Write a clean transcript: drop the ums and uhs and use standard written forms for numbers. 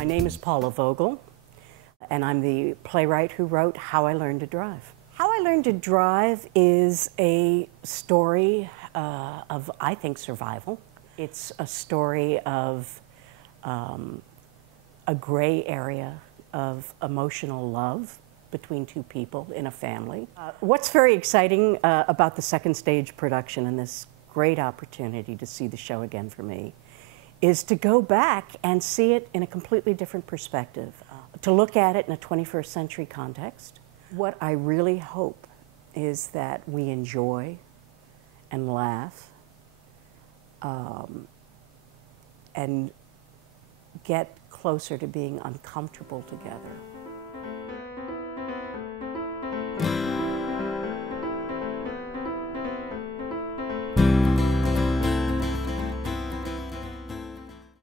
My name is Paula Vogel, and I'm the playwright who wrote How I Learned to Drive. How I Learned to Drive is a story of, I think, survival. It's a story of a gray area of emotional love between two people in a family. What's very exciting about the second stage production and this great opportunity to see the show again for me is to go back and see it in a completely different perspective, to look at it in a 21st century context. What I really hope is that we enjoy and laugh and get closer to being uncomfortable together.